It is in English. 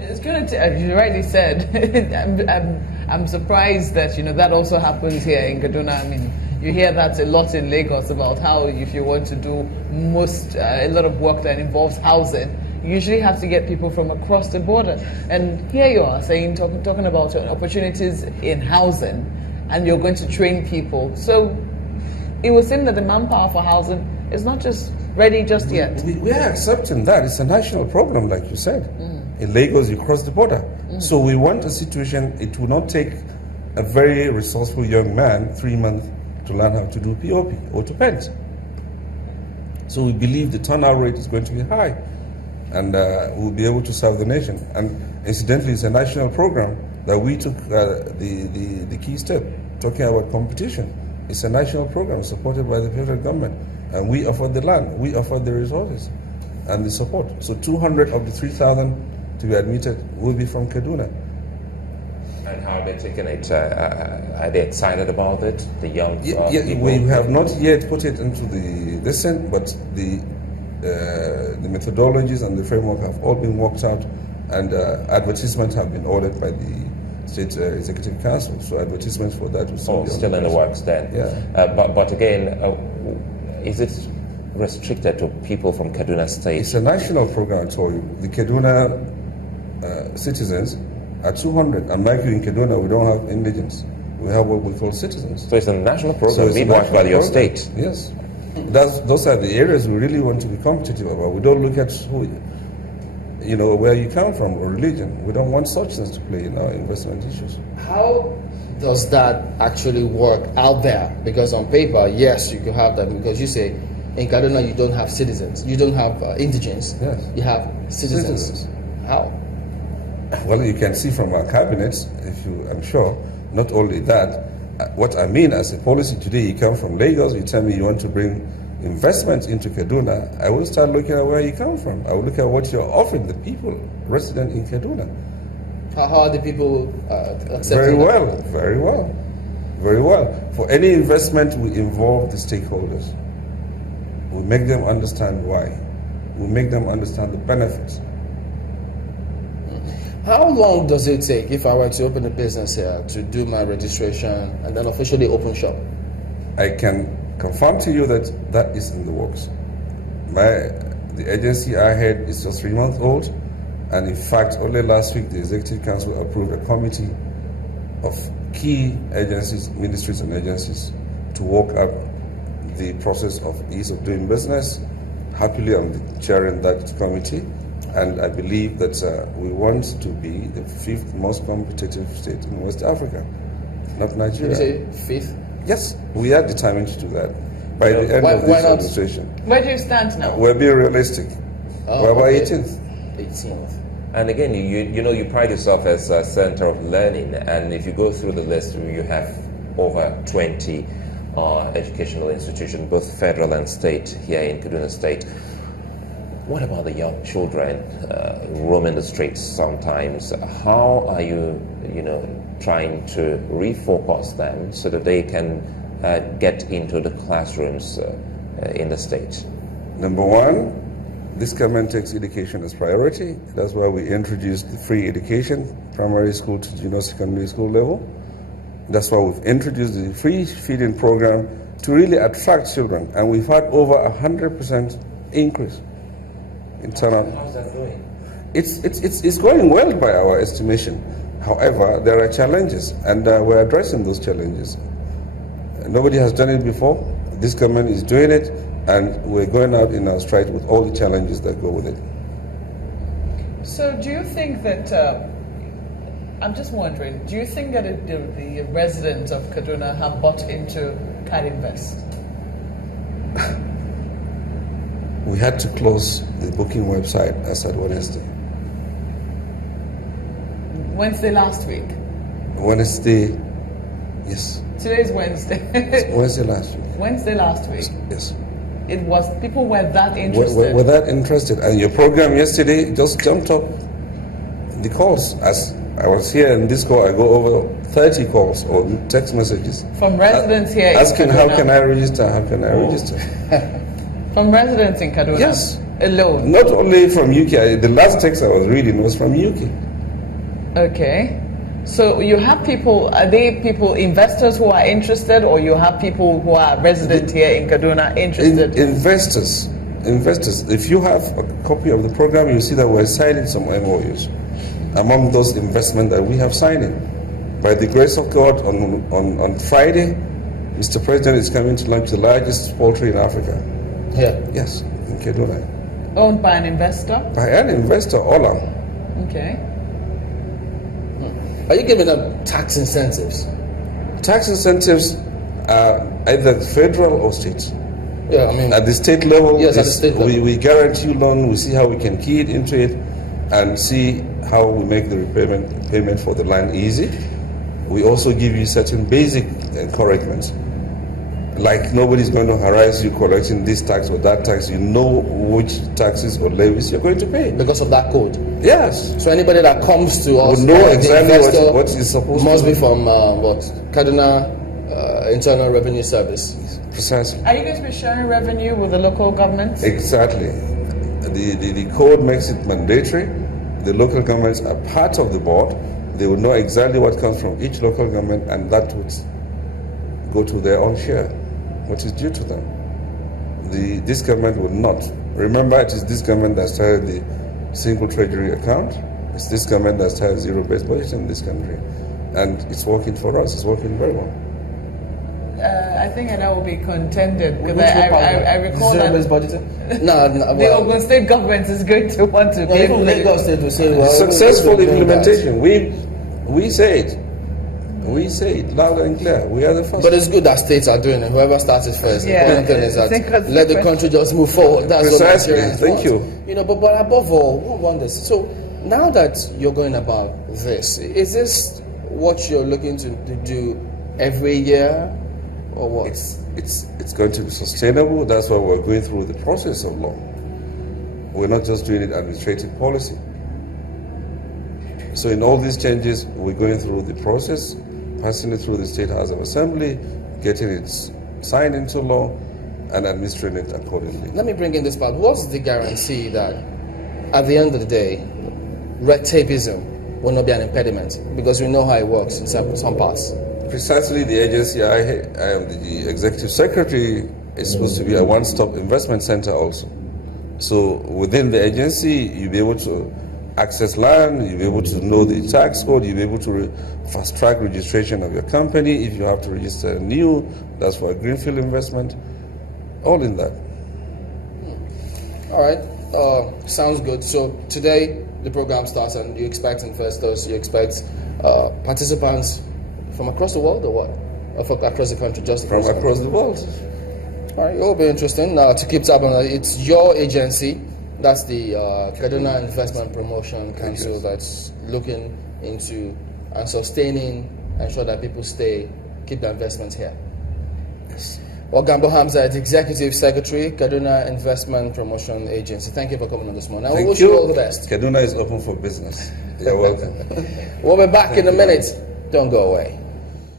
It's going to, as you rightly said, I'm surprised that, that also happens here in Kaduna. I mean, you hear that a lot in Lagos about how if you want to do a lot of work that involves housing, you usually have to get people from across the border. And here you are talking about opportunities in housing, and you're going to train people. So it would seem that the manpower for housing is not just ready just yet. We are accepting that. It's a national problem, like you said. In Lagos, you cross the border. So we want a situation, it will not take a very resourceful young man 3 months to learn how to do POP or to paint. So we believe the turnout rate is going to be high, and we'll be able to serve the nation. And incidentally, it's a national program that we took the key step, talking about competition. It's a national program supported by the federal government, and we offered the land, we offered the resources and the support. So 200 of the 3,000 to be admitted will be from Kaduna. And how are they taking it? Are they excited about it? The young people? We have not yet put it into the lesson, but the methodologies and the framework have all been worked out, and advertisements have been ordered by the State Executive Council. So advertisements for that will still in the works then. Yeah. But again, is it restricted to people from Kaduna State? It's a national program, I told you. The Kaduna citizens are 200, and like you in Kaduna, we don't have indigents. We have what we call citizens. So it's a national program being watched by your state? Yes. Those are the areas we really want to be competitive about. We don't look at who, where you come from or religion. We don't want such things to play in our investment issues. How does that actually work out there? Because on paper, yes, you could have that, because you say in Kaduna you don't have citizens, you don't have indigents, yes. You have citizens. How? Well, you can see from our cabinets, I'm sure, not only that, what I mean as a policy today, you come from Lagos, you tell me you want to bring investment into Kaduna, I will start looking at where you come from. I will look at what you're offering the people resident in Kaduna. How are the people accepting Very well, very well, very well. For any investment, we involve the stakeholders. We make them understand why. We make them understand the benefits. How long does it take if I were to open a business here to do my registration and then officially open shop? I can confirm to you that that is in the works. The agency I head is just 3 months old, and in fact, only last week the Executive Council approved a committee of key agencies, ministries and agencies to work up the process of ease of doing business. Happily, I'm chairing that committee. And I believe that we want to be the 5th most competitive state in West Africa, not Nigeria. Did you say 5th? Yes, we are determined to do that by the end of this administration. Where do you stand now? We're being realistic. We're about 18th. 18th. And again, you pride yourself as a center of learning, and if you go through the list, you have over 20 educational institutions, both federal and state, here in Kaduna State. What about the young children roaming the streets sometimes? How are you, trying to refocus them so that they can get into the classrooms in the state? Number one, this government takes education as priority. That's why we introduced the free education, primary school to junior secondary school level. That's why we've introduced the free feeding program to really attract children. And we've had over 100% increase in turnout. How's that going? It's going well by our estimation. However, there are challenges, and we're addressing those challenges. Nobody has done it before. This government is doing it, and we're going out in our stride with all the challenges that go with it. So do you think that, I'm just wondering, do you think that the residents of Kaduna have bought into CADinvest? We had to close the booking website as at Wednesday. Wednesday last week? Wednesday, yes. Today's Wednesday. Wednesday last week. Wednesday last week? Yes. It was, people were that interested? Were that interested. And your program yesterday just jumped up the calls. As I was here in this call, I go over 30 calls or text messages. From residents here asking in Kaduna? How can I register? How can I register? From residents in Kaduna? Yes. Alone? Not only from UK. The last text I was reading was from UK. Okay. So you have people, are they people, investors who are interested, or you have people who are resident here in Kaduna interested? Investors. If you have a copy of the program, you see that we're signing some MOUs. Among those investments that we have signed, by the grace of God, on Friday, Mr. President is coming to launch the largest poultry in Africa. Here? Yes, in Kaduna. Owned by an investor? By an investor, Ola. Okay. Are you giving them tax incentives? Tax incentives are either federal or state. Yeah, I mean, at the state level, yes, at the state level. We guarantee loan, we see how we can key it into it and see how we make the payment for the land easy. We also give you certain basic encouragements. Like nobody's going to harass you collecting this tax or that tax. You know which taxes or levies you're going to pay. Because of that code? Yes. So anybody that comes to us would know exactly what is supposed must to be from Kaduna Internal Revenue Service. Precisely. Are you going to be sharing revenue with the local governments? Exactly. The code makes it mandatory. The local governments are part of the board. They will know exactly what comes from each local government, and that would go to their own share, what is due to them. This government will not. Remember, it is this government that started the single treasury account. It's this government that started zero-based budget in this country. And it's working for us. It's working very well. I think that will be contended, because I recall zero-based that budgeting? No, the Ogun State government is going to want to be even Lagos State will say, well, successful implementation. We say it. We say it loud and clear. We are the first. But it's good that states are doing it. Whoever starts it first. Yeah. The important thing is that let the country just move forward. That's precisely. What Thank you. You know, but above all, we want this. So now that you're going about this, is this what you're looking to do every year, or what? It's going to be sustainable. That's why we're going through the process of law. We're not just doing it administrative policy. So in all these changes, we're going through the process, passing it through the State House of Assembly, getting it signed into law, and administering it accordingly. Let me bring in this part. What's the guarantee that at the end of the day, red tapeism will not be an impediment? Because we know how it works in some parts. Precisely, the agency I am the executive secretary is supposed to be a one-stop investment center also. So within the agency, you'll be able to access land, you'll be able to know the tax code, you'll be able to fast-track registration of your company. If you have to register new, that's for a greenfield investment, all in that. All right, sounds good. So today, the program starts, and you expect investors, you expect participants from across the world, or what? Or from across the country? Just from across the world. All right, it will be interesting. To keep tab on it, it's your agency. That's the Kaduna Investment Promotion Council that's looking into and sustaining, ensure that people keep their investments here. Yes. Well, Gambo Hamza, the Executive Secretary, Kaduna Investment Promotion Agency. Thank you for coming on this morning. Thank we wish you all the best. Kaduna is open for business. You're welcome. We'll be back in a minute. Don't go away.